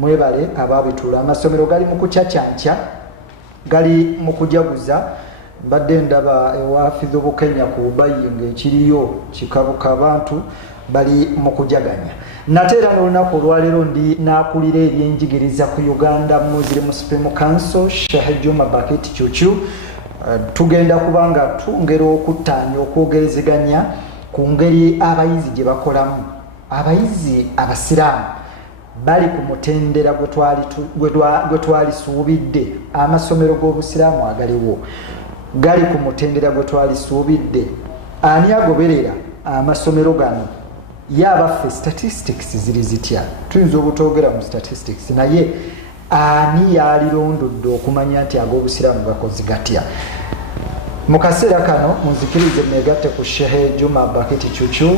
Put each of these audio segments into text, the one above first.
mwebale ababitula amasomero gali mu kucacyanca gali mu kujaguza badde ndaba ewafidde Bukenya ku bayinga ekiriyo kikabuka abantu bali mu kujaganya nateera n'olunaku olwaleero ndi nakulira ebyenjigiriza ku Uganda Muslim Supreme Council Sheikh Juma Baketi Chuchu tugenda kubanga tungera okuttaanya okwogerezeganya ku ngeri abayizi gye bakolamu abayizi abasiraamu bali ku mutendera gwe twalisuubidde amasomero g'obusiraamu agaliwo gali ku mutendera gwe twalisuubidde ani agoberera amasomero gano yabaffe statistics ziri zitya tuyinza obutogera mu statistics naye ani yalirondodde okumanya nti ag'obusiraamu gakozi gatya mu kaseera kano munzikirize negatte ku Sheikh Juma Baketi Chuchu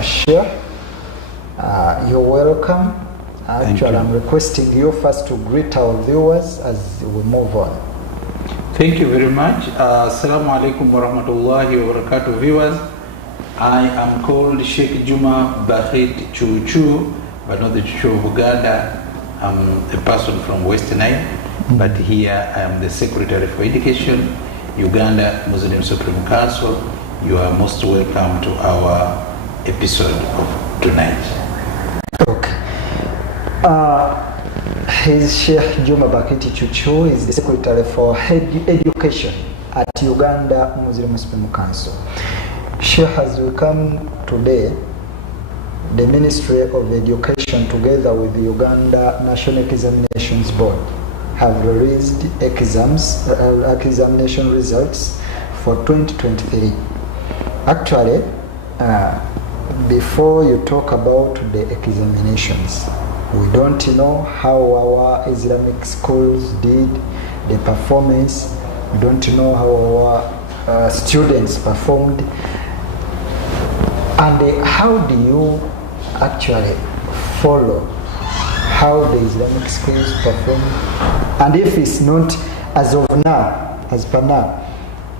Sheikh you're welcome. Actually, I'm requesting you first to greet our viewers as we move on. Thank you very much. Assalamu alaikum wa rahmatullahi wa barakatuh, viewers. I am called Sheikh Juma Baketi Chuchu, but not the Chuchu of Uganda. I'm a person from West Nile, but here I am the Secretary for Education, Uganda Muslim Supreme Council. You are most welcome to our episode of tonight. Okay. Sheikh Juma Baketi Chuchu is the Secretary for Education at Uganda Muslim Supreme Council. Sheikh, as we come today, the Ministry of Education together with the Uganda National Examinations Board have released examination results for 2023. Actually, before you talk about the examinations, we don't know how our Islamic schools did the performance. We don't know how our students performed. And how do you actually follow how the Islamic schools perform? And if it's not as of now, as per now,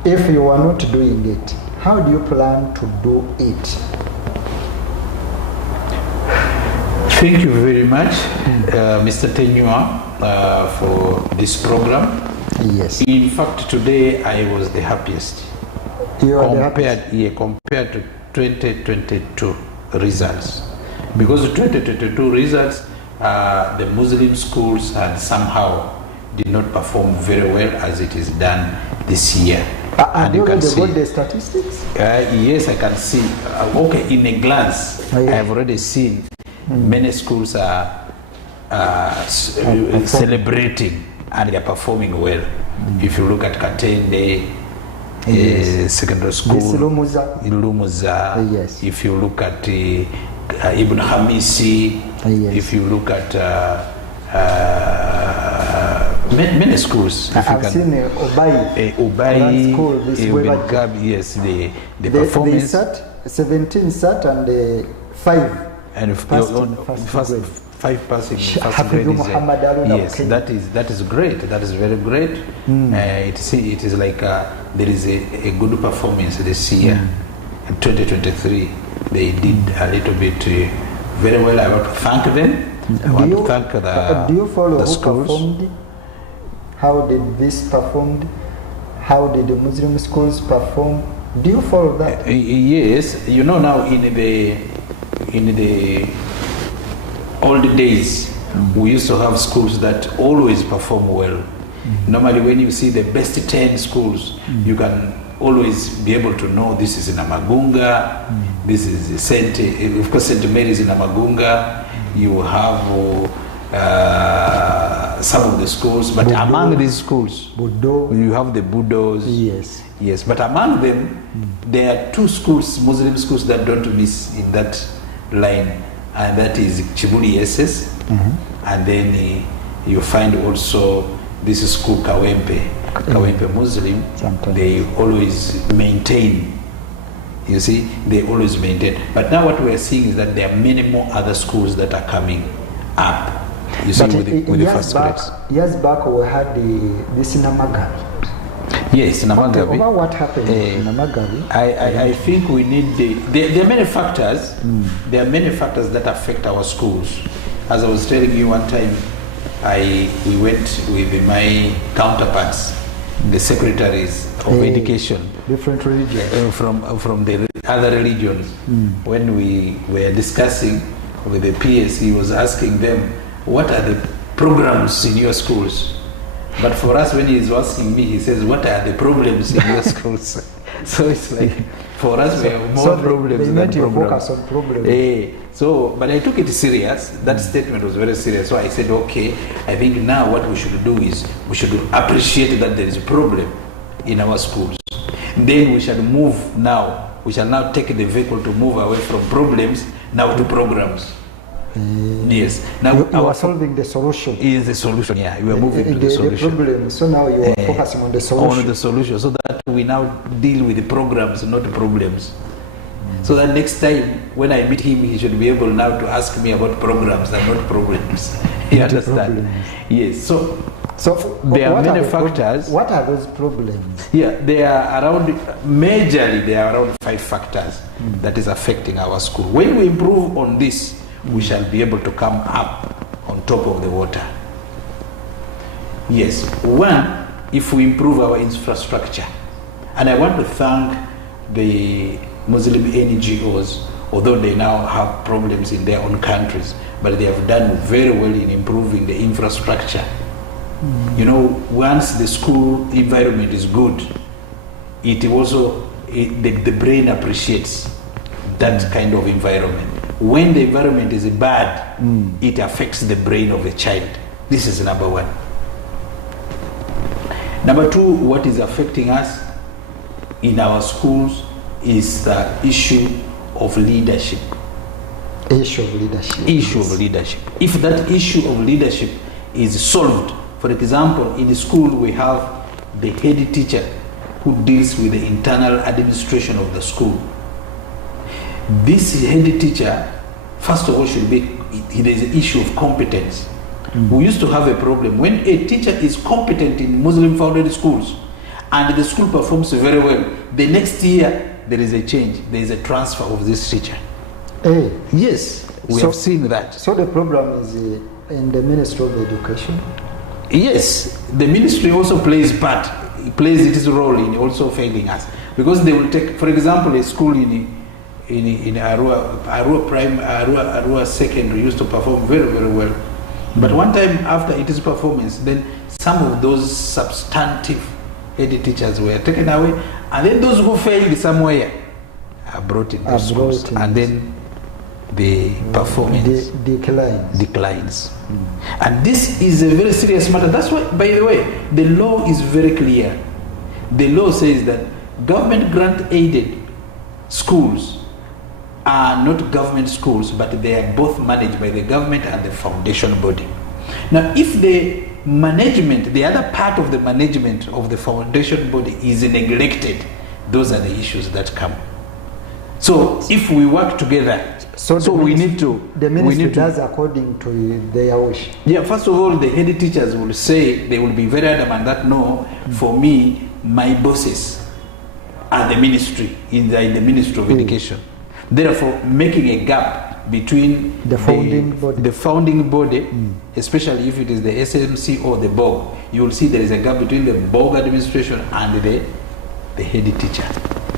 if you are not doing it, how do you plan to do it? Thank you very much, Mr. Tenyua, for this program. Yes. In fact, today I was the happiest. You are the happiest? Yeah, compared to 2022 results. Because the 2022 results, the Muslim schools had somehow did not perform very well as it is done this year. And you can see the statistics? Yes, I can see. Okay, in a glance, yeah. I have already seen many schools are celebrating and they are performing well. If you look at Katende, yes. Secondary school, Ilumuza, yes. If you look at Ibn Hamisi, yes. If you look at many schools. I've seen Obai school, yes, the performance. They sat, 17 sat and 5. And five passing first grade is, yes, that is great. That is very great. It is like there is a good performance this year. In 2023, they did a little bit very well. I want to thank them. I want to thank do you follow the who schools. Performed? How did this performed? How did the Muslim schools perform? Do you follow that? Yes, you know now in the old days, we used to have schools that always perform well. Normally when you see the best 10 schools, you can always be able to know this is in Amagunga, this is of course St. Mary's in Amagunga, you have some of the schools, but Budo, among these schools, Budo, you have the Budos. Yes. Yes, but among them, there are two schools, Muslim schools, that don't miss in that line, and that is Chibuli SS, and then you find also this is school Kawempe Muslim. Sometimes. They always maintain, you see, they always maintain. But now what we are seeing is that there are many more other schools that are coming up, you see, with the first grades. Years back we had this Namagabi. Yes, Namagabi. About what happened in Namagabi? I think we need there are many factors. There are many factors that affect our schools. as I was telling you one time, we went with my counterparts, the secretaries of education, different religions, from the other religions. When we were discussing with the PS, he was asking them, what are the programs in your schools? But for us, when he's asking me, he says, what are the problems in your schools? So it's like, for us, we have more problems than programs. Focus on problems. But I took it serious. That statement was very serious. So I said, okay, I think now what we should do is we should appreciate that there is a problem in our schools. Then we shall move now. We shall now take the vehicle to move away from problems now to programs. Yes. Now you are solving the solution. Is the solution, yeah. You are moving to the solution. The problem. So now you are focusing on the solution. On the solution, so that we now deal with the programs, not the problems. So that next time when I meet him, he should be able now to ask me about programs and not problems. You understand? Yes. So there are many factors. What are those problems? Yeah, there are majorly there are around 5 factors that is affecting our school. When we improve on this, we shall be able to come up on top of the water. Yes, one, if we improve our infrastructure. And I want to thank the Muslim NGOs, although they now have problems in their own countries, but they have done very well in improving the infrastructure. You know, once the school environment is good, the brain appreciates that kind of environment. When the environment is bad, it affects the brain of the child. This is number one. Number two, what is affecting us in our schools is the issue of leadership. Issue of leadership. Issue of leadership. If that issue of leadership is solved, for example, in the school we have the head teacher who deals with the internal administration of the school. This head teacher, first of all, should be, there is an issue of competence. We used to have a problem. When a teacher is competent in Muslim founded schools and the school performs very well, the next year there is a change, there is a transfer of this teacher. Yes, we have seen that. So the problem is in the Ministry of Education? Yes, the ministry also plays its role in also failing us, because they will take, for example, a school in Arua Secondary used to perform very, very well. But one time after its performance, then some of those substantive head teachers were taken away, and then those who failed somewhere are brought in the schools, and then the performance declines. And this is a very serious matter. That's why, by the way, the law is very clear. The law says that government grant aided schools are not government schools, but they are both managed by the government and the foundation body. Now, if the management, the other part of the management of the foundation body is neglected, those are the issues that come. So if we work together, we need to... The ministry does according to their wish. Yeah, first of all, the head teachers will say, they will be very adamant that no, for me, my bosses are the ministry, in the Ministry of Education. Therefore, making a gap between the founding body, especially if it is the SMC or the BOG, you will see there is a gap between the BOG administration and the head teacher.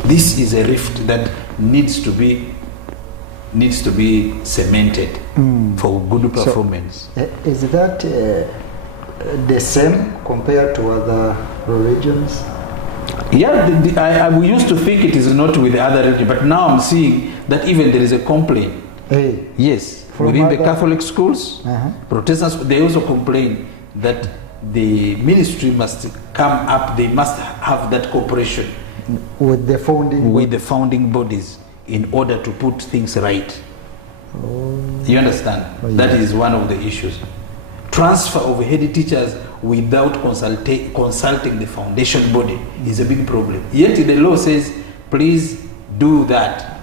This is a rift that needs to be cemented for good performance. So, is that the same compared to other religions? Yeah, we used to think it is not with the other religion, but now I'm seeing that even there is a complaint. Yes, within the Catholic schools, Protestants, they also complain that the ministry must come up, they must have that cooperation with the founding bodies in order to put things right. You understand? That is one of the issues. Transfer of head teachers without consulting the foundation body is a big problem. Yet the law says, please do that.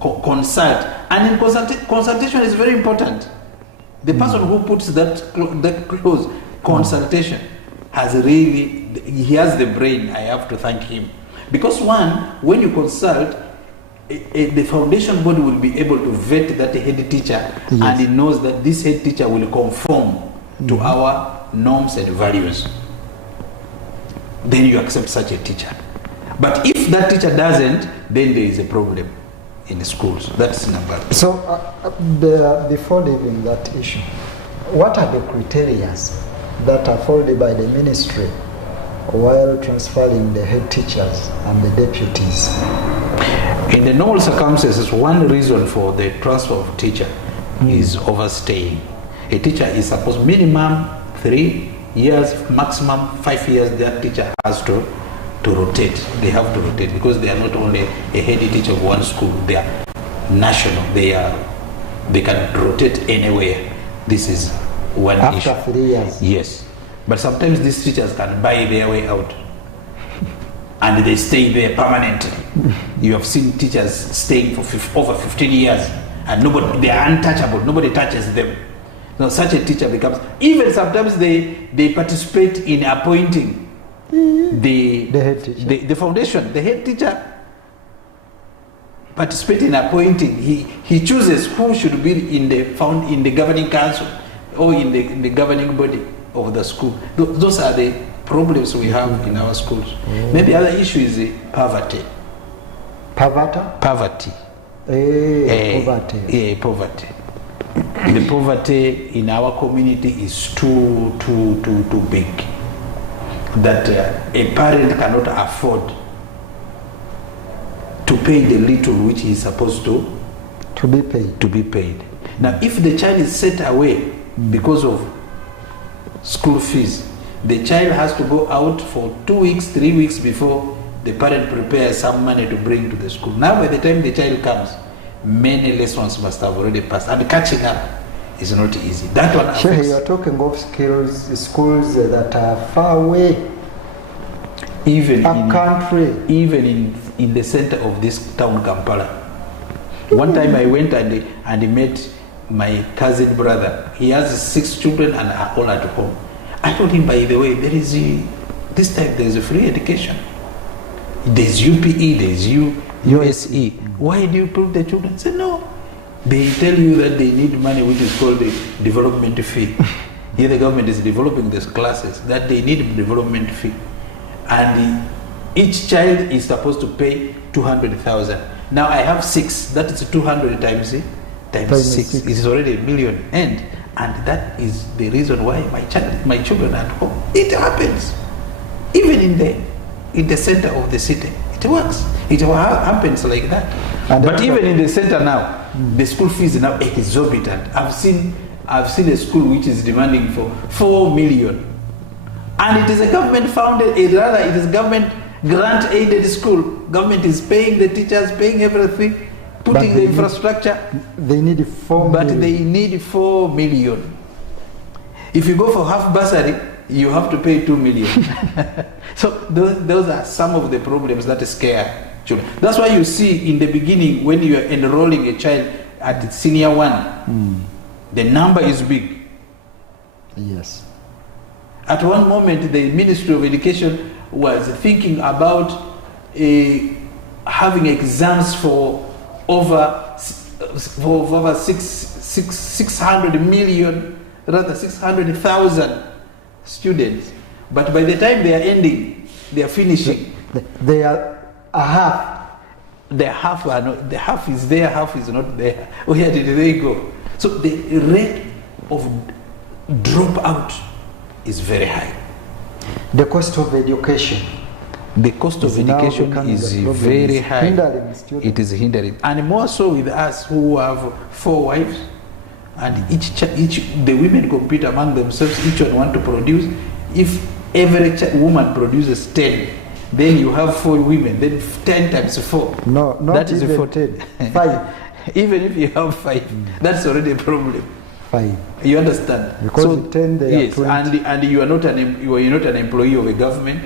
Consult. And in consultation is very important. The person who puts that clause, consultation, he has the brain. I have to thank him. Because one, when you consult, the foundation body will be able to vet that head teacher, and it knows that this head teacher will conform to our norms and values. Then you accept such a teacher. But if that teacher doesn't, then there is a problem in the schools. That's number two. So before leaving that issue, what are the criteria that are followed by the ministry while transferring the head teachers and the deputies? In the normal circumstances, one reason for the transfer of teacher is overstaying. A teacher is supposed minimum 3 years, maximum 5 years. That teacher has to rotate. They have to rotate because they are not only a head teacher of one school. They are national. They can rotate anywhere. This is one issue. After 3 years. Yes, but sometimes these teachers can buy their way out, and they stay there permanently. You have seen teachers staying for over 15 years, and they are untouchable. Nobody touches them. Now, such a teacher becomes, even sometimes they participate in appointing the head teacher. The foundation. The head teacher participate in appointing. He chooses who should be in the governing council or in the governing body of the school. Those are the problems we have in our schools. Then the other issue is poverty. Poverty. Poverty. The poverty in our community is too big, that a parent cannot afford to pay the little which he is supposed to be paid. Now, if the child is sent away because of school fees, the child has to go out for 2 weeks, 3 weeks before the parent prepares some money to bring to the school. Now, by the time the child comes, many lessons must have already passed, and catching up is not easy. That one affects. You are talking of schools that are far away, even country, even in the center of this town, Kampala. One time I went and met my cousin brother. He has 6 children and are all at home. I told him, by the way, this time there is a free education. There's UPE, there's UMSC. Why do you put the children? I said, no. They tell you that they need money, which is called the development fee. Here the government is developing these classes, that they need development fee. And each child is supposed to pay 200,000. Now I have 6. That is 200 times 6. It is already $1 million. And that is the reason why my children are at home. It happens. Even in the center of the city. It works. It happens like that. But even in the center now, the school fees are now exorbitant. I've seen a school which is demanding for 4 million. And it is a government founded, it is government grant aided school. Government is paying the teachers, paying everything, putting the infrastructure. They need 4 million. But they need 4 million. If you go for half bursary, you have to pay 2 million. So those are some of the problems that scare children. That's why you see in the beginning, when you are enrolling a child at senior 1, the number is big. Yes. At one moment, the Ministry of Education was thinking about having exams for over 600 million, rather 600,000 students. But by the time they are ending, they are finishing. They are a half. The half is there, half is not there. Where did they go? So the rate of dropout is very high. The cost of education. The cost of education is very high. It is hindering, and more so with us who have 4 wives, and each the women compete among themselves. Each one want to produce. If every woman produces 10, then you have 4 women. Then 10 times 4. No, not that is even 10. 5. Even if you have 5, that's already a problem. 5. You understand? Because so, 10 they yes, are 20. and you are not an employee of a government.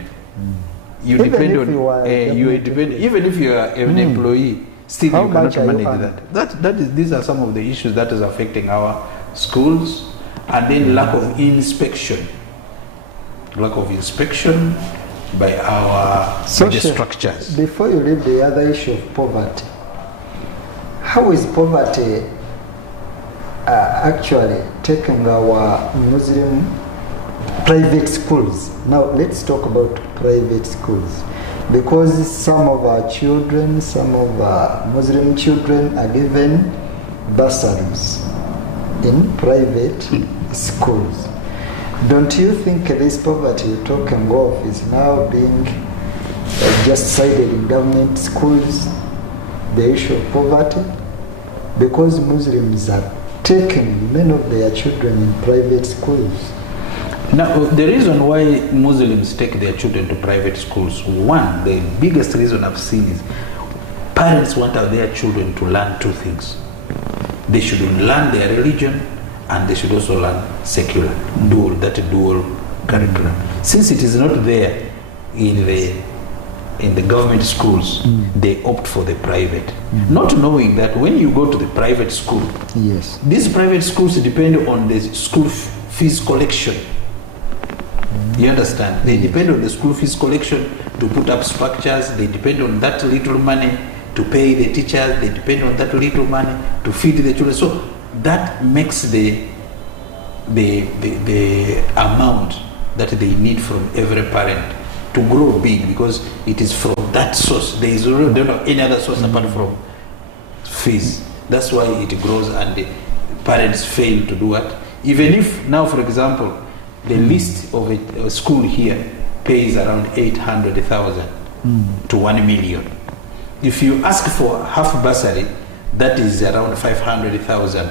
You even depend on even if you are an employee, still you cannot manage that. These are some of the issues that is affecting our schools, and then lack of inspection by our structures. Before you leave the other issue of poverty, how is poverty actually taking our Muslim private schools? Now let's talk about private schools, because some of our children, some of our Muslim children are given bursaries in private schools. Don't you think this poverty you're talking of is now being just cited in government schools, the issue of poverty? Because Muslims are taking many of their children in private schools. Now, the reason why Muslims take their children to private schools, one, the biggest reason I've seen is parents want their children to learn two things. They should learn their religion and they should also learn secular, dual curriculum. Since it is not there in the government schools, they opt for the private. Not knowing that when you go to the private school, yes, these private schools depend on the school fees collection. You understand? They depend on the school fees collection to put up structures. They depend on that little money to pay the teachers. They depend on that little money to feed the children. So that makes the amount that they need from every parent to grow big, because it is from that source. There is really not any other source apart from fees. That's why it grows, and the parents fail to do what? Even if now, for example, the list of a school here pays around 800,000 to 1 million. If you ask for half bursary, that is around 500,000.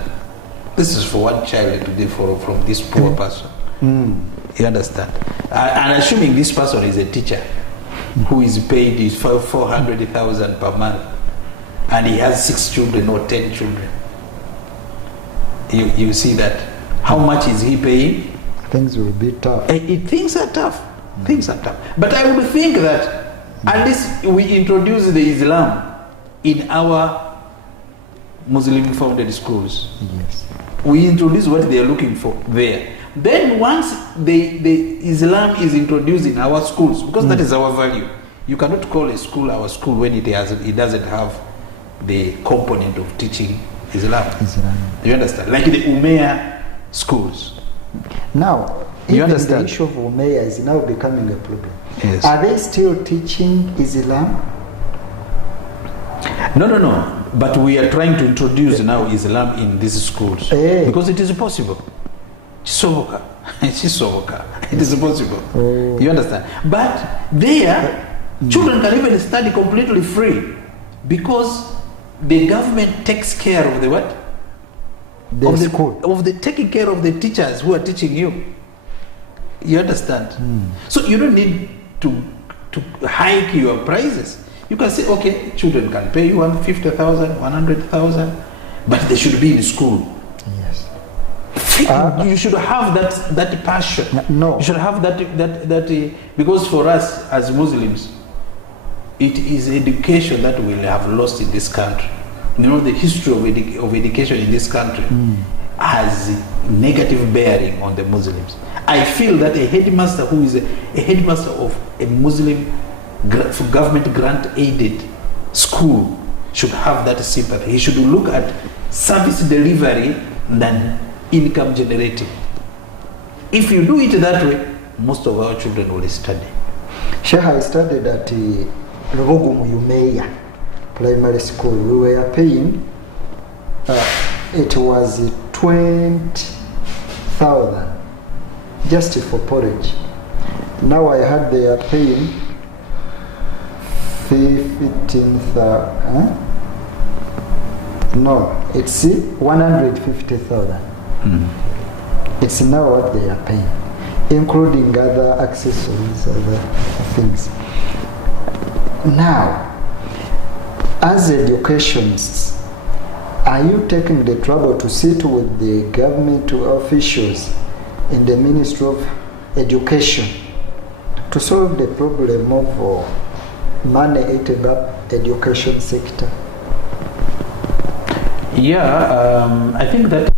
This is for one child today from this poor person. You understand? And assuming this person is a teacher who is paid 400,000 per month, and he has 6 children or 10 children, you see that how much is he paying? Things will be tough. Things are tough. Things are tough. But I would think that unless we introduce the Islam in our Muslim-founded schools, yes, we introduce what they are looking for there. Then once the Islam is introduced in our schools, because that is our value. You cannot call a school our school when it doesn't have the component of teaching Islam. You understand? Like the Umayyad schools. Now, you even understand? the issue of Umayyad is now becoming a problem. Yes. Are they still teaching Islam? No. But we are trying to introduce now Islam in these schools because it is possible. It is possible. You understand? But there, children can even study completely free because the government takes care of the what? Taking care of the teachers who are teaching you. You understand? So you don't need to hike your prices. You can say, okay, children can pay you 150,000, 100,000, but they should be in school. Yes. You should have that passion. No. You should have that because for us as Muslims, it is education that we have lost in this country. You know, the history of education in this country has negative bearing on the Muslims. I feel that a headmaster who is a headmaster of a Muslim government grant aided school should have that sympathy. He should look at service delivery than income generating. If you do it that way, most of our children will study. Sheikh, I studied at Rugum Umeyyad primary school. We were paying, it was 20,000 just for porridge. Now I heard they are paying 15,000. No, it's 150,000. It's now what they are paying, including other accessories, other things. Now, as educationists, are you taking the trouble to sit with the government officials in the Ministry of Education to solve the problem of money eating up education sector? Yeah, I think that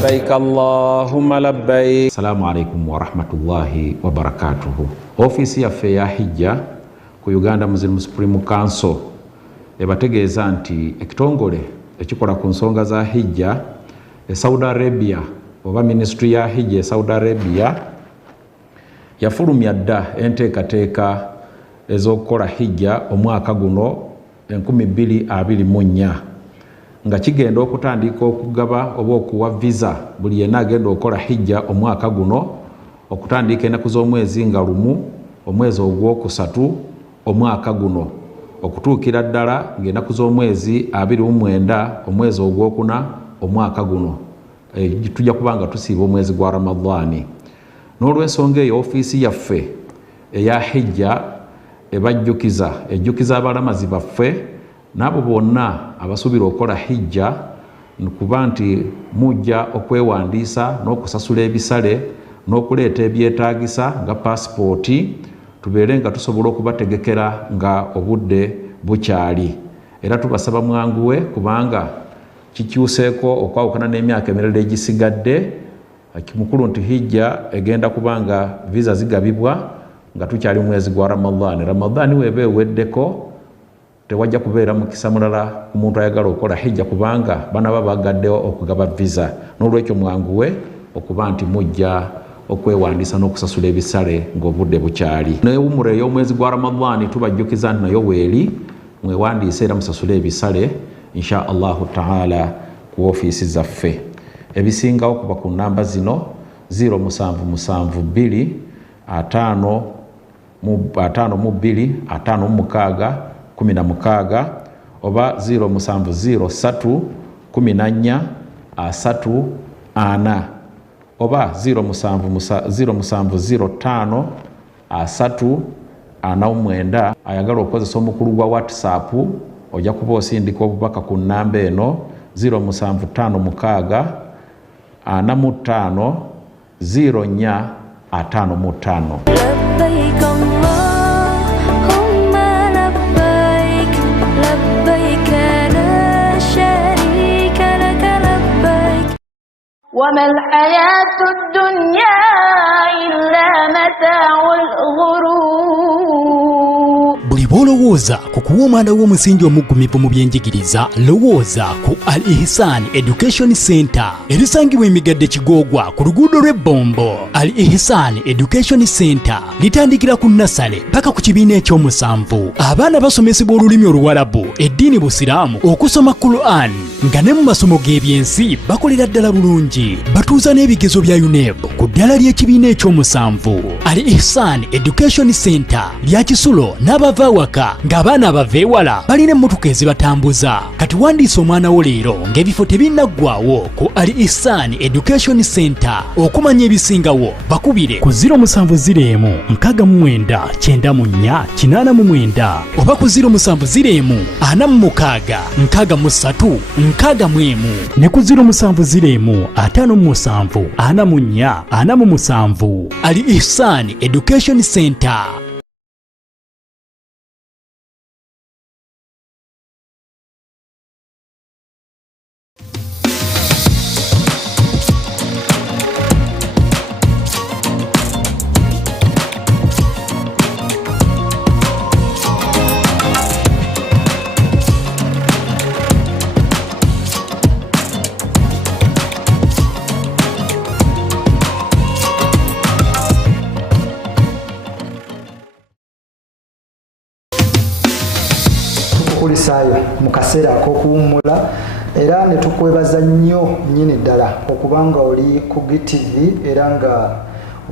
labbaik Allahumma labbaik. Assalamu alaikum wa rahmatullahi wa barakatuhu. Ofisi yaffe ya hijja ku Uganda Muslim Supreme Council ebategeeza nti ekitongole ekikola ku nsonga za hijja Saudi Arabia oba Ministry ya hijja Saudi Arabia yafulumya dda enteekateeka ez'okukola hijja omwaka guno 2024 nga kigenda okutandika okugaba oba okuwa visa buli yenna agenda okukola hijja omwaka guno okutandika ennaku z'omwezi nga lumu omwezi ogwokusatu omwaka guno okutuukira ddala ng'ennaku z'omwezi 29 omwezi ogwokuna omwaka guno tujja kubanga tusiiba omwezi gwa Ramadhaani. N'olw'ensonga eyo ofiisi yaffe eya hijja ejjukiza abalamazi baffe n'abo bonna abasuubira okukola hijja kuba nti mujja okwewandiisa n'okusasula ebisale n'okuleeta ebyetaagisa nga paasipooti tubeere nga tusobola okubategekera nga obudde bukyali. Era tubasaba mwanguwe kubanga kikyuseeko okwawukana n'emyaka emirala egisigadde. Kimukulu nti hijja egenda kubanga visa zigabibwa nga tukyali mwezi gwa Ramadhaani. Ramadhaani weba eweddeko tewajja kubeera mukisa mulala ku muntu ayagala okukola hijja kubanga banaba bagaddewo okugaba visa. N'olwekyo mwanguwe okuba nti mujja okwewandiisa n'okusasula ebisale ng'obudde bukyali. N'ewumula ey'omwezi gwa Ramadhaani tubajjukiza nti nayo weeri mwewandiise era musasule ebisale insha Allahu taala ku ofiisi zaffe. Ebisingawo kuba ku namba zino 0772 5 52 56 16 oba 0703 14 34 oba 0705 349 ayagala okukozesa omukulu gwa WhatsApp ojja kuba osindika obubaka ku namba eno 0756 45 04 55. لبيك اللهم لبيك لبيك لا شريك لك لبيك وما الحياة الدنيا إلا متاع الغرور. Buli bw'olowooza ku kuwa omwana w'omusingi omuggumivu mu byenjigiriza lowooza ku Al Ihsan Education Center erisangibwa emigadde Kigoogwa ku luguudo lw'Ebombo. Al Ihsan Education Center litandikira ku nasale paka ku kibiina ekyomusanvu. Abaana basomesebwa olulimi Oluwarabu, eddiini Busiraamu, okusoma Quran nga ne mu masomo g'ebyensi bakolera ddala bulungi. Batuuza n'ebigezo bya UNEB ku ddala ly'ekibiina ekyomusanvu. Al Ihsan Education Center lya Kisulo n'abava awaka ng'abaana abava ewala balina emmotoka ezibatambuza. Kati wandiisa omwana wo leero ng'ebifo tebinnaggwaawo ku Al Ihsan Education Center. Okumanya ebisingawo bakubire ku 0701 69 94 89 oba ku 0701 46 63 61 ne ku 0701 57 44 47. Al Ihsan Education Center. Tukulisaayo mu kaseera ak'okuwummula era ne tukwebaza nnyo nnyini ddala okubanga oli ku GTV era nga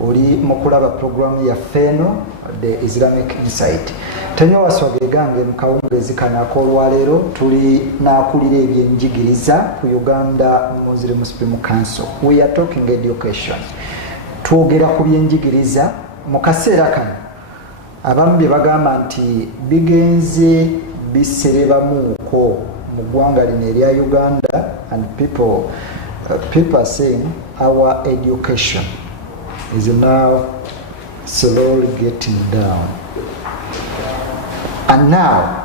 oli mu kulaba puroguramu yaffe eno The Islamic Insight. Tenyo waswage gange mu kawungeezi kano ak'olwaleero tuli n'akulira ebyenjigiriza ku Uganda Muslim Supreme Council. We are talking education. Twogera ku byenjigiriza mu kaseera kano abamu bye bagamba nti bigenze biserebamuuko mu ggwanga lino erya Uganda and people are saying our education is now slowly getting down. And now,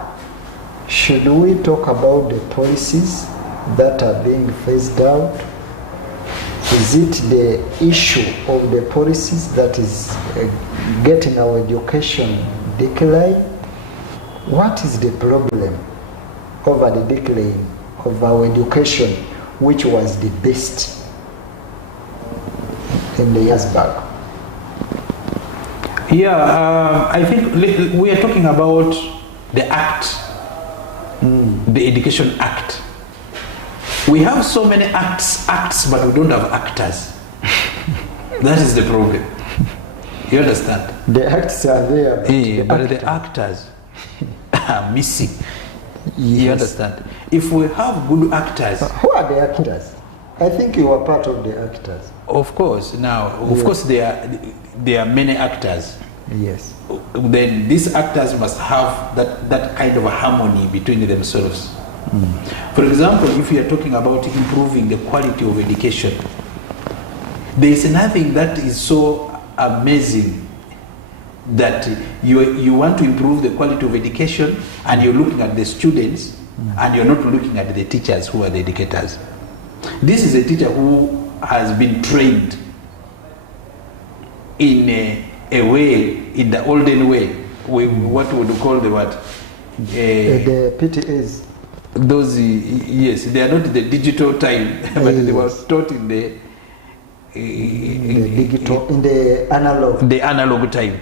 should we talk about the policies that are being phased out? Is it the issue of the policies that is getting our education decline? What is the problem over the decline of our education, which was the best in the years back? Yeah, I think we are talking about the Act, the Education Act. We have so many acts, but we don't have actors. That is the problem. You understand? The acts are there, but the actors are missing. Yes. You understand? If we have good actors, who are the actors? I think you are part of the actors. Of course. Now, of course, there are many actors. Yes. Then these actors must have that kind of a harmony between themselves. For example, if we are talking about improving the quality of education, there is nothing that is so amazing that you want to improve the quality of education and you're looking at the students and you're not looking at the teachers who are the educators. This is a teacher who has been trained in a way, in the olden way, what would you call the what? The PTAs. Those, yes, they are not the digital time, but they were taught in the digital, in the analog time.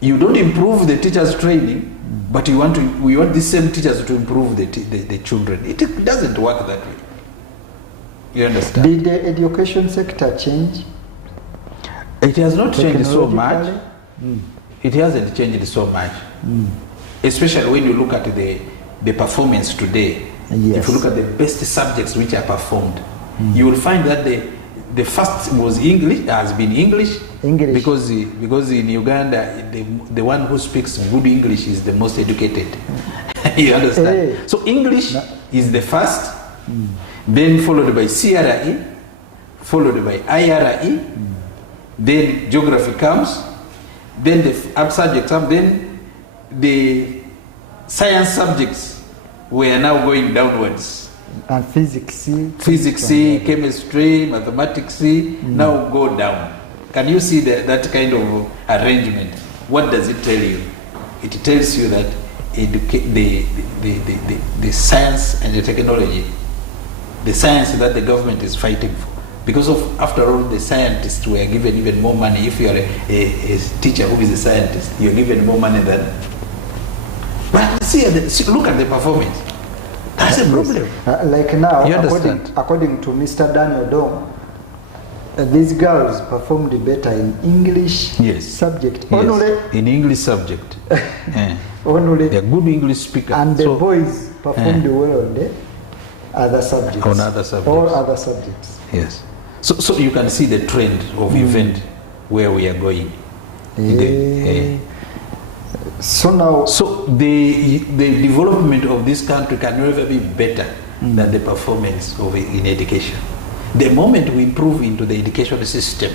You don't improve the teachers' training, but we want the same teachers to improve the children. It doesn't work that way. You understand? Did the education sector change? It has not changed so much. It hasn't changed so much, especially when you look at the performance today. Yes. If you look at the best subjects which are performed, you will find that the first was English, has been English. Because in Uganda, the one who speaks good English is the most educated. You understand? Hey. So English is the first, then followed by CRE, followed by IRE, then geography comes, then the art subjects come, then the science subjects were now going downwards. And physics, chemistry, mathematics, now go down. Can you see that kind of arrangement? What does it tell you? It tells you that the science and the technology, the science that the government is fighting for, because of, after all, the scientists were given even more money. If you are a teacher who is a scientist, you're given more money than. But look at the performance. That's a problem. Like now, You according to Mr. Daniel Dong, these girls performed better in English subject. Only in English subject. Only they're good English speakers. And the boys performed well on the other subjects. On other subjects. All other subjects. Yes. So you can see the trend of event where we are going. So the development of this country can never be better than the performance of in education. The moment we improve into the education system,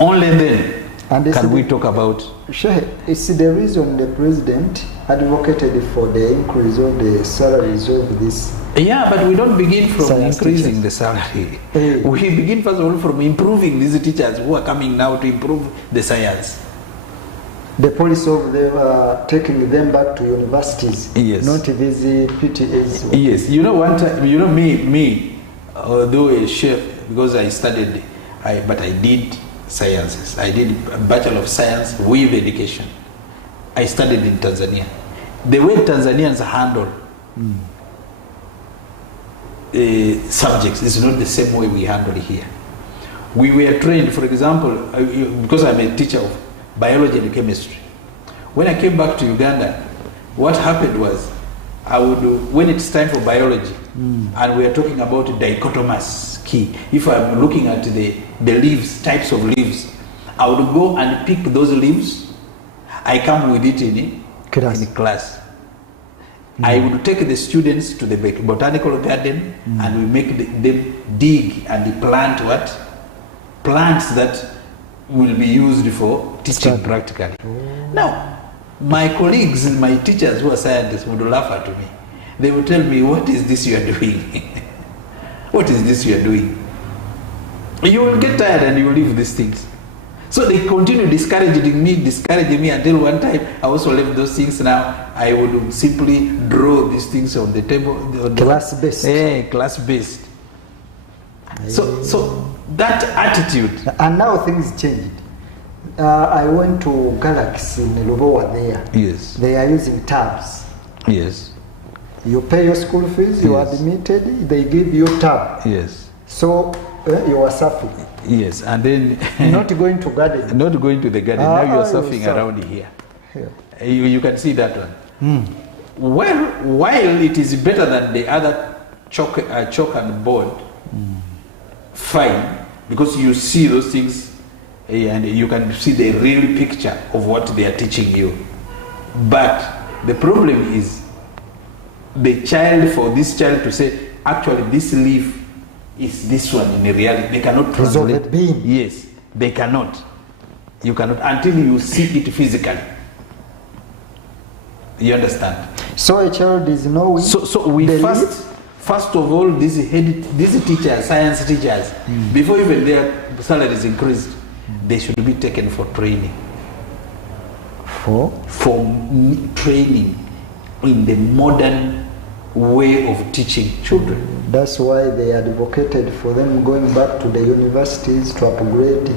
only then can we talk about. It's the reason the president advocated for the increase of the salaries of this. Yeah, but we don't begin from increasing the salary. We begin first of all from improving these teachers who are coming now to improve the science. The policy of them taking them back to universities, not these PTAs. Yes, you know, one time, you know me, although a chef, because I studied, but I did sciences. I did a Bachelor of Science with education. I studied in Tanzania. The way Tanzanians handle subjects is not the same way we handle here. We were trained, for example, because I'm a teacher of biology and chemistry. When I came back to Uganda, what happened was, I would, when it's time for biology, and we are talking about dichotomous key, if I'm looking at the leaves, types of leaves, I would go and pick those leaves. I come with it in class. I would take the students to the botanical garden and we make them dig and plant plants that will be used for teaching practically. Now, my colleagues, my teachers who are scientists would laugh at me. They would tell me, what is this you are doing? what is this you are doing? You will get tired and you will leave these things. So they continue discouraging me until one time I also left those things. Now I would simply draw these things on the table. Class-based. Yeah, class-based. So that attitude. And now things changed. I went to Galaxy in Lubowa there. Yes. They are using tabs. Yes. You pay your school fees, you are admitted, they give you tab. Yes. So you are surfing. Yes, and then not going to garden. Not going to the garden. Now you are surfing around here. Yeah. You can see that one. Well, while it is better than the other chalk and board, fine, because you see those things and you can see the real picture of what they are teaching you. But the problem is for this child to say, actually this leaf is this one in reality. They cannot translate. Yes, they cannot. You cannot until you see it physically. You understand? So a child is knowing. So we first of all, these teachers, science teachers, before even their salaries increased, they should be taken for training. For training in the modern way of teaching children. That's why they advocated for them going back to the universities to upgrade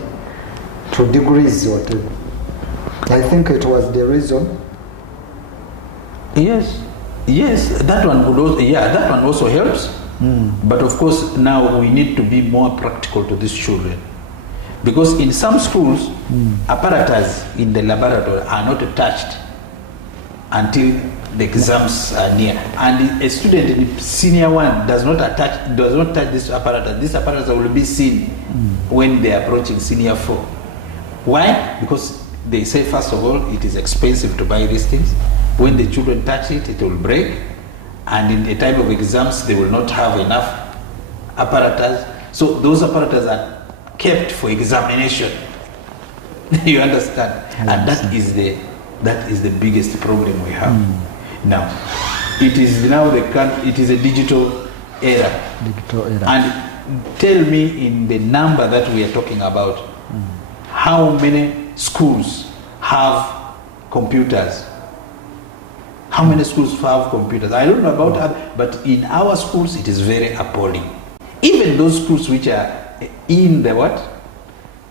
to degrees or whatever. I think it was the reason. Yes, that one would also, that one also helps. But of course, now we need to be more practical to these children, because in some schools, apparatus in the laboratory are not touched until the exams are near, and a student in senior one does not touch this apparatus. This apparatus will be seen when they are approaching senior 4. Why? Because they say, first of all, it is expensive to buy these things. When the children touch it, it will break, and in the time of exams they will not have enough apparatus. So those apparatus are kept for examination. You understand? And that is the biggest problem we have. Now, it is a digital era. And tell me, in the number that we are talking about, how many schools have computers? How many schools have computers? I don't know about that, but in our schools it is very appalling. Even those schools which are in the what?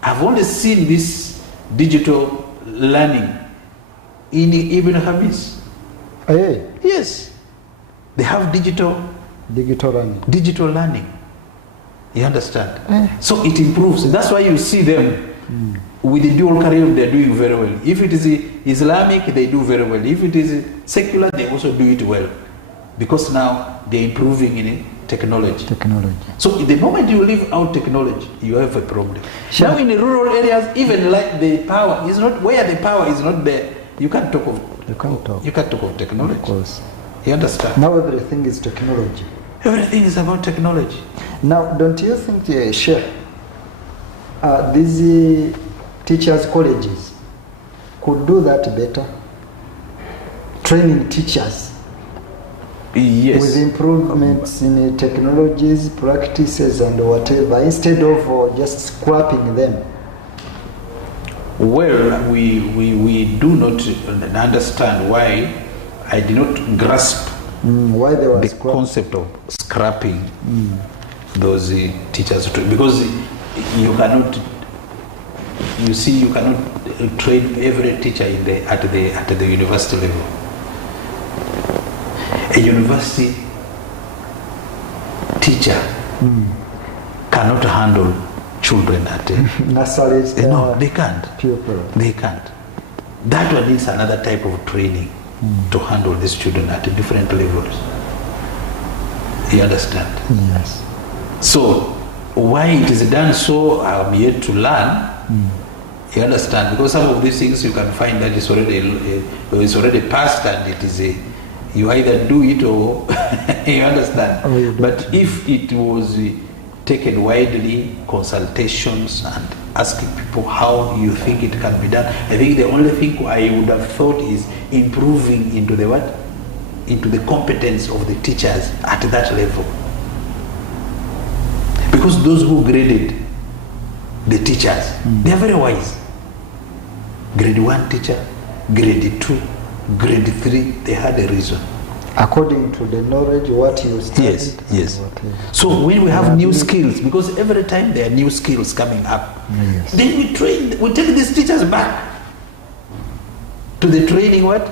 I've only seen this digital learning in Ibn Habis. Hey. Yes. They have digital learning. You understand? So it improves. That's why you see them with the dual curriculum, they're doing very well. If it is Islamic, they do very well. If it is secular, they also do it well. Because now they're improving in technology. So the moment you leave out technology, you have a problem. Now in the rural areas, even like the power is not where the power is not there, you can't talk of technology. Of course. You understand? Now everything is technology. Everything is about technology. Now, don't you think, Sheikh, these teachers' colleges could do that better? Training teachers. Yes. With improvements in technologies, practices, and whatever, instead of just scrapping them. Well, we do not understand why I did not grasp why they were the concept of scrapping those teachers, because you cannot train every teacher at the university level. A university teacher cannot handle children at nursery. No, they can't. Pupil. They can't. That one needs another type of training to handle these children at different levels. You understand? Yes. So why it is done so, I'm yet to learn. You understand? Because some of these things you can find that it's already passed, and it is you either do it or you understand. But if it was taken widely, consultations and asking people how you think it can be done, I think the only thing I would have thought is improving into the competence of the teachers at that level. Because those who graded the teachers, they are very wise. Grade 1 teacher, grade 2, grade 3, they had a reason. According to the knowledge, what you studied. Yes, yes. So when we have new skills, because every time there are new skills coming up, yes, then we take these teachers back to the training what?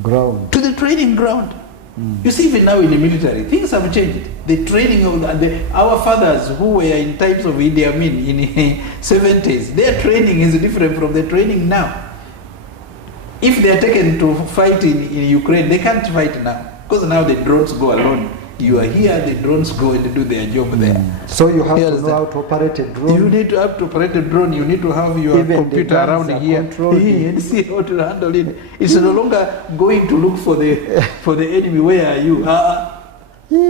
Ground. To the training ground. You see, even now in the military, things have changed. The training of our fathers who were in times of Idi Amin in the 70s, their training is different from the training now. If they are taken to fight in Ukraine, they can't fight now. Because now the drones go alone. You are here, the drones go and do their job there. So you have to know how to operate a drone. You need to have to operate a drone. You need to have your Even computer around here and see how to handle it. It's no longer going to look for the enemy. Where are you?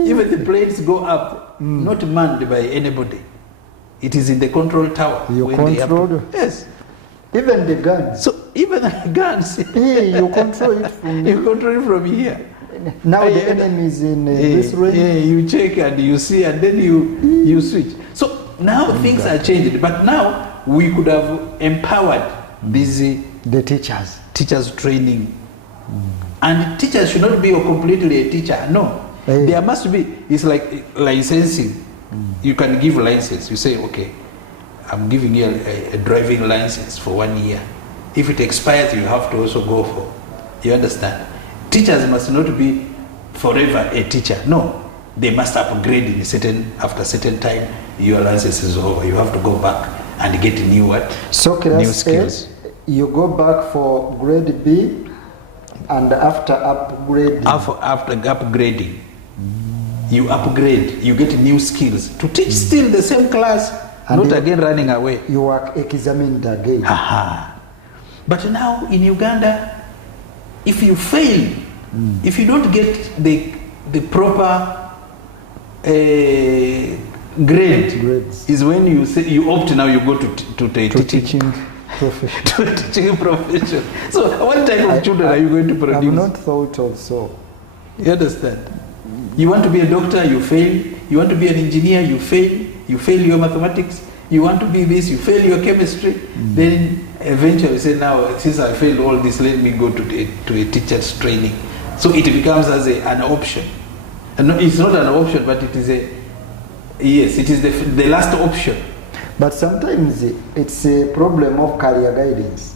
Even the planes go up, not manned by anybody. It is in the control tower. You control? Yes. Even the guns. So even the guns. You control it from You control it from here. Now the enemy is in this range. Yeah, you check and you see, and then you switch. So now things are changing, but now we could have empowered the teachers training, and teachers should not be completely a teacher. No, there must be. It's like licensing. You can give license. You say, okay, I'm giving you a driving license for 1 year. If it expires, you have to also go for. You understand? Teachers must not be forever a teacher. No, they must upgrade after certain time. Your license is over. You have to go back and get new what? So new skills. You go back for grade B, and after upgrading. After upgrading, you upgrade. You get new skills to teach still the same class, and not again running away. You are examined again. But now in Uganda, if you fail, if you don't get the proper grades, is when you say you opt now. You go to teaching profession. To teaching profession. So what type of children are you going to produce? I've not thought of so. You understand? You want to be a doctor, you fail. You want to be an engineer, you fail. You fail your mathematics. You want to be this, you fail your chemistry. Then eventually you say, now since I failed all this, let me go to a teacher's training. So it becomes as an option. And no, it's not an option, but it is it is the last option. But sometimes it's a problem of career guidance.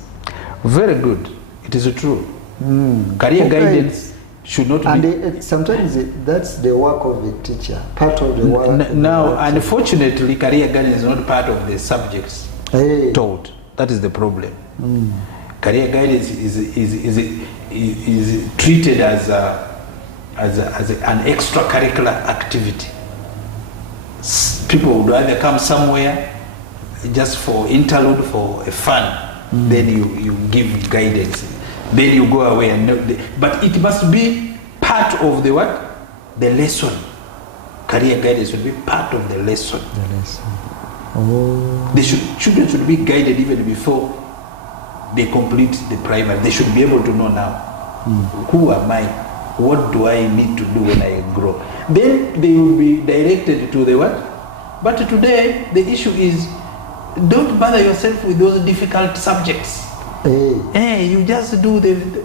Very good. It is true. Career guidance should not and be. And sometimes that's the work of the teacher, part of the work. Now, unfortunately, career guidance is not part of the subjects taught. That is the problem. Career guidance is treated as an extracurricular activity. People would either come somewhere just for interlude, for a fun, then you give guidance, then you go away and but it must be part of the what? The lesson. Career guidance should be part of the lesson. Children should be guided even before they complete the primary. They should be able to know now, who am I? What do I need to do when I grow? Then they will be directed to the what? But today the issue is, don't bother yourself with those difficult subjects. You just do the.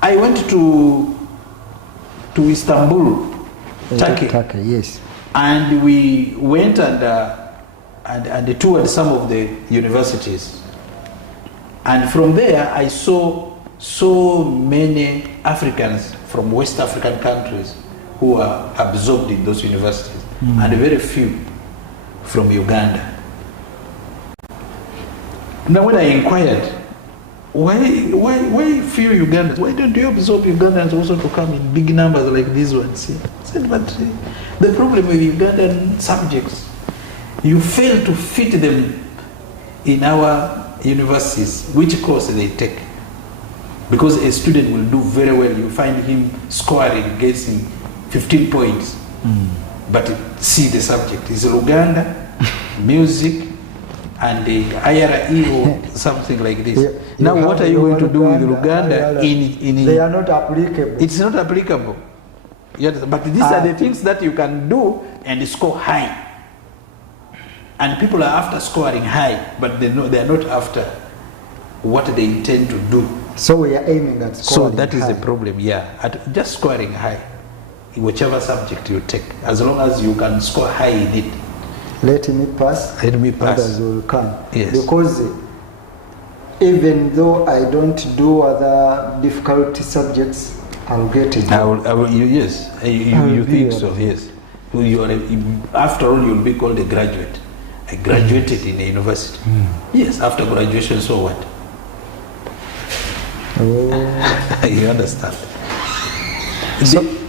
I went to Istanbul, Turkey. Yes. And we went and toured some of the universities. And from there, I saw so many Africans from West African countries who are absorbed in those universities, and very few from Uganda. Now, when I inquired, why few Ugandans? Why don't you absorb Ugandans also to come in big numbers like these ones? I said, but the problem with Ugandan subjects, you fail to fit them in our universities, which course they take. Because a student will do very well, you find him scoring, getting 15 points. But see the subject is Uganda, music, and the IRE or something like this. Now what are you going to do with Uganda in they are not applicable. It's not applicable. Yes, but these are the things that you can do and score high. And people are after scoring high, but they're not after what they intend to do. So we are aiming at scoring So that is high. the problem, yeah. At just scoring high, in whichever subject you take, as long as you can score high in it. Let me pass. Let me pass. Others will come. Yes. Because even though I don't do other difficult subjects, I'll get it. Yes, you think so, yes. You are after all, you'll be called a graduate. I graduated in a university. Yes, after graduation, so what? Oh. You understand?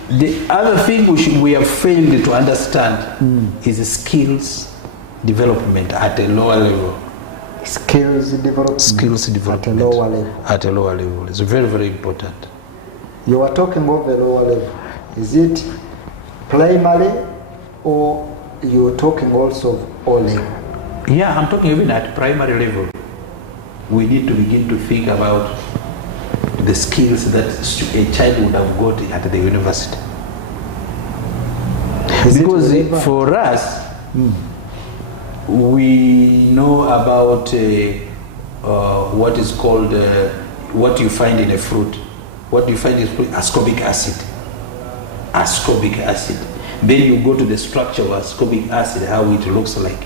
The other thing we have failed to understand is skills development at a lower level. Skills development. Skills development at a lower level. At a lower level. It's very, very important. You are talking of a lower level. Is it primary or you're talking also of O level? Yeah, I'm talking even at primary level. We need to begin to think about the skills that a child would have got at the university. Because for us, we know about what is called, what you find in a fruit. What you find is ascorbic acid. Ascorbic acid. Then you go to the structure of ascorbic acid, how it looks like.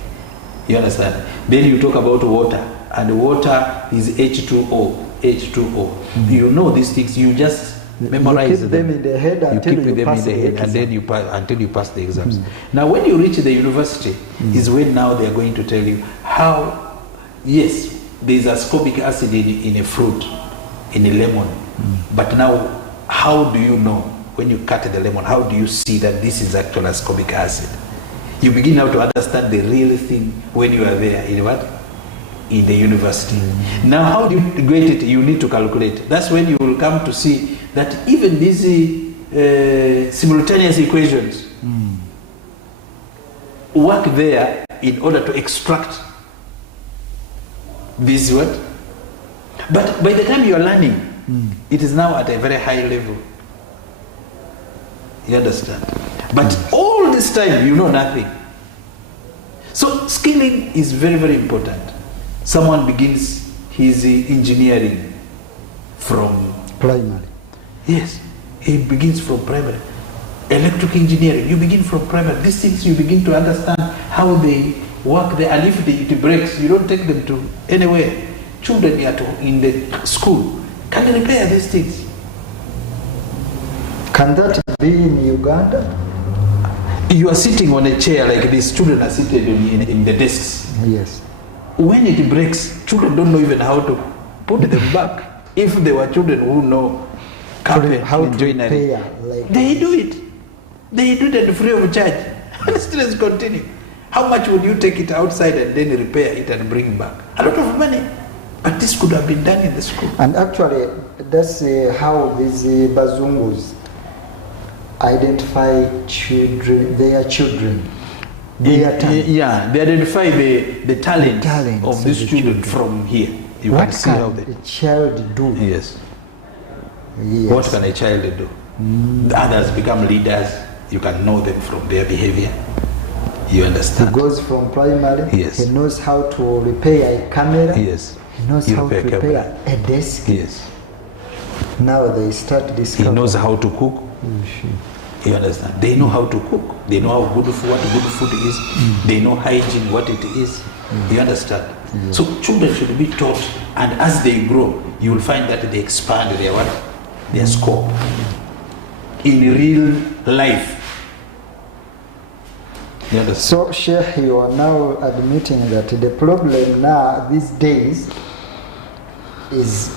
You understand? Then you talk about water, and water is H2O. H2O. You know these things. You just memorize you keep them in the head until you pass the exam. and then you pass until you pass the exams. Now, when you reach the university, is when now they are going to tell you how. Yes, there is ascorbic acid in a fruit, in a lemon. But now, how do you know when you cut the lemon? How do you see that this is actual ascorbic acid? You begin now to understand the real thing when you are there in what? In the university. Now, how do you get it? You need to calculate. That's when you will come to see that even these simultaneous equations work there in order to extract this what? But by the time you are learning, it is now at a very high level. You understand? But all this time, you know nothing. So skilling is very, very important. Someone begins his engineering from primary. Yes, he begins from primary. Electrical engineering, you begin from primary. These things you begin to understand how they work there, and if it breaks, you don't take them to anywhere. Children in the school can repair these things. Can that be in Uganda? You are sitting on a chair like this, children are seated in the desks. Yes. When it breaks, children don't know even how to put them back. If there were children who know carpet and joinery, like they do it. They do it free of charge. Students continue. How much would you take it outside and then repair it and bring it back? A lot of money. But this could have been done in the school. And actually, that's how these Bazungus identify children, their children. Yeah, they identify the talents of these children from here. You what can see can how they. a child do? Yes. Yes. What can a child do? The others become leaders. You can know them from their behavior. You understand? He goes from primary. Yes. He knows how to repair a camera. Yes. He knows how to repair a desk. Yes. Now they start discovering. He knows how to cook. You understand? They know how to cook. They know how good food, what good food is. They know hygiene, what it is. You understand? So children should be taught, and as they grow, you will find that they expand their what? Their scope in real life. You understand? So, Sheikh, you are now admitting that the problem now these days is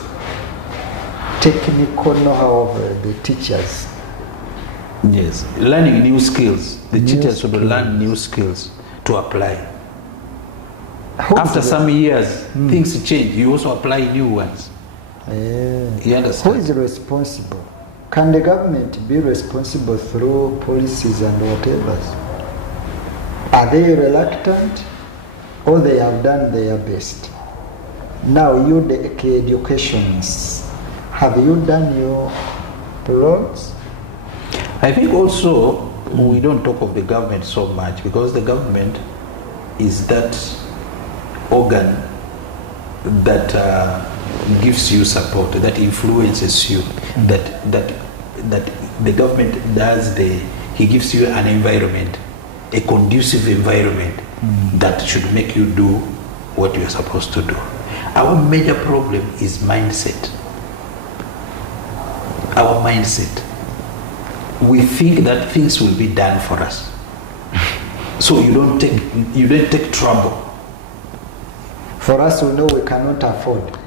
technical know-how of the teachers. Yes, learning new skills. The teachers should learn new skills to apply. After some years, things change. You also apply new ones. You understand? Who is responsible? Can the government be responsible through policies and whatever? Are they reluctant, or they have done their best? Now, you, the educationists, have you done your roles? I think also we don't talk of the government so much, because the government is that organ that gives you support, that influences you, that the government does he gives you an environment, a conducive environment that should make you do what you are supposed to do. Our major problem is mindset. Our mindset. We think that things will be done for us. So you don't take trouble. For us, we know we cannot afford.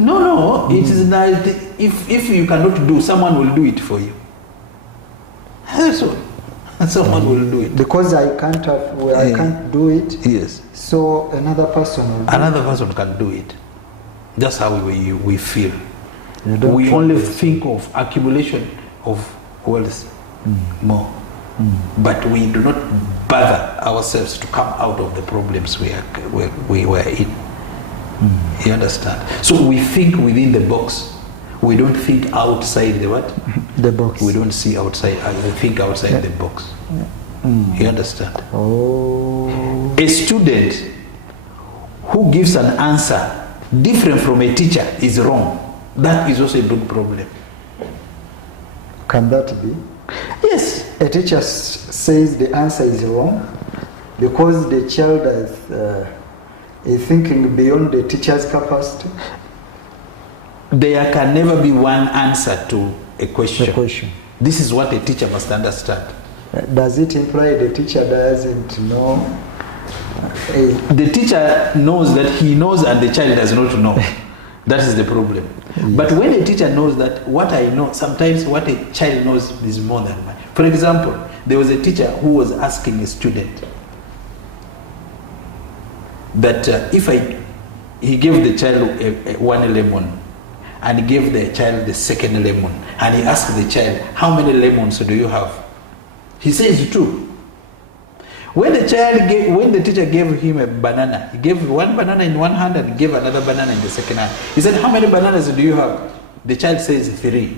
No, it is not. If you cannot do, someone will do it for you. That's all. Someone will do it. Because I can't do it. Yes. So another person will do Another person can do it. That's how we feel. We try only this. think of accumulation of wealth more. But we do not bother ourselves to come out of the problems we were in. You understand? So we think within the box. We don't think outside the what? The box. We don't see outside. We think outside the box. You understand? Oh. A student who gives an answer different from a teacher is wrong. That is also a big problem. Can that be? Yes. A teacher says the answer is wrong because the child is thinking beyond the teacher's capacity. There can never be one answer to a question. The question. This is what a teacher must understand. Does it imply the teacher doesn't know? The teacher knows that he knows and the child does not know. That is the problem. Yes. But when a teacher knows that what I know, sometimes what a child knows is more than mine. For example, there was a teacher who was asking a student that he gave the child one lemon, and he gave the child the second lemon, and he asked the child, how many lemons do you have? He says 2. When the teacher gave him a banana, he gave one banana in one hand and gave another banana in the second hand. He said, how many bananas do you have? The child says 3.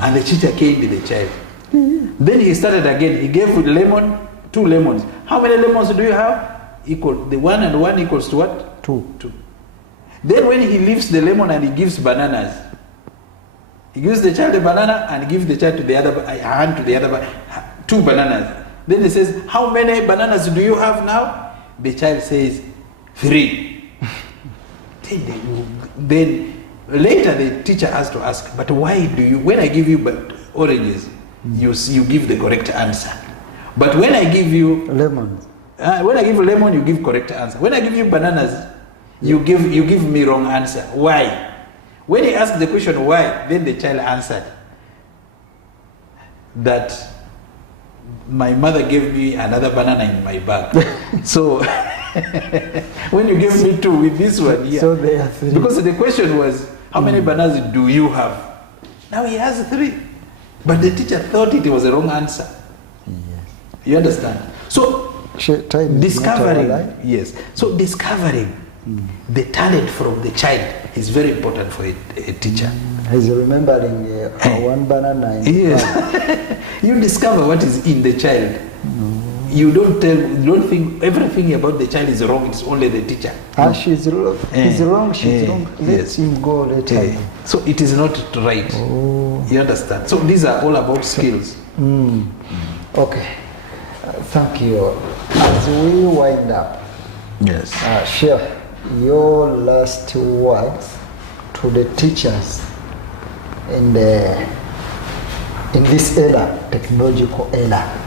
And the teacher caned the child. Then he started again. He gave 2 lemons. How many lemons do you have? Equal. The 1 and 1 equals to what? 2. Then when he leaves the lemon and he gives bananas, he gives the child a banana and gives the child to the other hand to the other 2 bananas. Then he says, how many bananas do you have now? The child says 3. Then later the teacher has to ask, but why do you, when I give you oranges, you give the correct answer. But when I give you Lemons. When I give you lemon, you give correct answer. When I give you bananas, you give me wrong answer. Why? When he asked the question why, then the child answered that my mother gave me another banana in my bag. So when you give me 2 with this one, yeah. So they are 3. Because the question was, how many bananas do you have? Now he has 3. But the teacher thought it was a wrong answer. Yes. You understand? So discovering the talent from the child is very important for a teacher. He's remembering one banana in yes. You discover what is in the child. You don't think everything about the child is wrong. It's only the teacher. She's wrong. He's wrong. She's wrong. Let him go. Let him. So it is not right. Oh. You understand? So these are all about skills. Okay. Thank you. As we wind up, yes. Share your last words to the teachers in this era, technological era.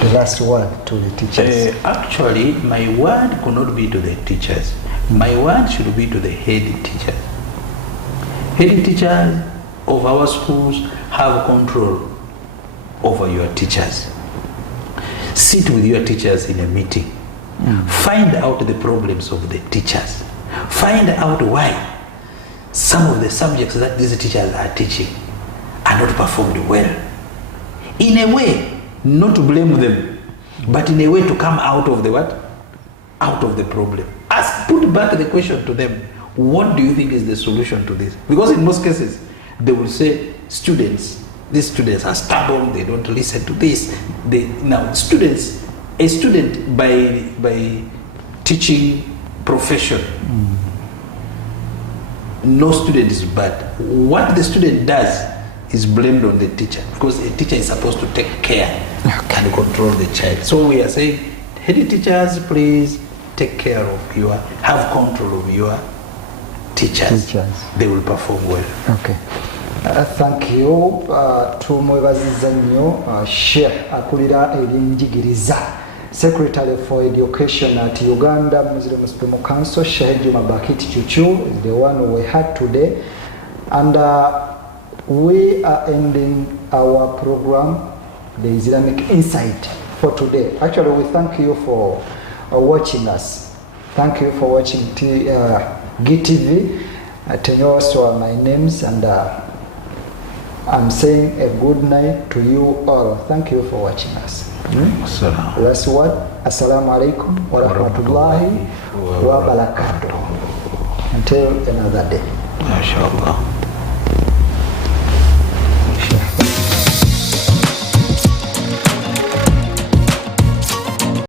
The last word to the teachers. Actually, my word could not be to the teachers. My word should be to the head teachers. Head teachers of our schools have control over your teachers. Sit with your teachers in a meeting. Find out the problems of the teachers. Find out why some of the subjects that these teachers are teaching are not performed well. In a way, not to blame them, but in a way to come out of the what? Out of the problem. Put back the question to them. What do you think is the solution to this? Because in most cases, they will say students These students are stubborn, they don't listen to this. Now students, a student by teaching profession, no student is bad. What the student does is blamed on the teacher, because a teacher is supposed to take care and control the child. So we are saying, head teachers, please take care of have control of your teachers. They will perform well. Okay. Thank you. Tumwebaziza nnyo Sheikh akulira ebyenjigiriza, Secretary for Education at Uganda Muslim Supreme Council, Sheikh Juma Bakiti Chuchu is the one we had today. And we are ending our program, the Islamic Insight, for today. Actually, we thank you for watching us. Thank you for watching GTV. Also my names, and I'm saying a good night to you all. Thank you for watching us. Last word. Assalamu alaikum wa rahmatullahi wa barakatuh. Until another day. MashaAllah.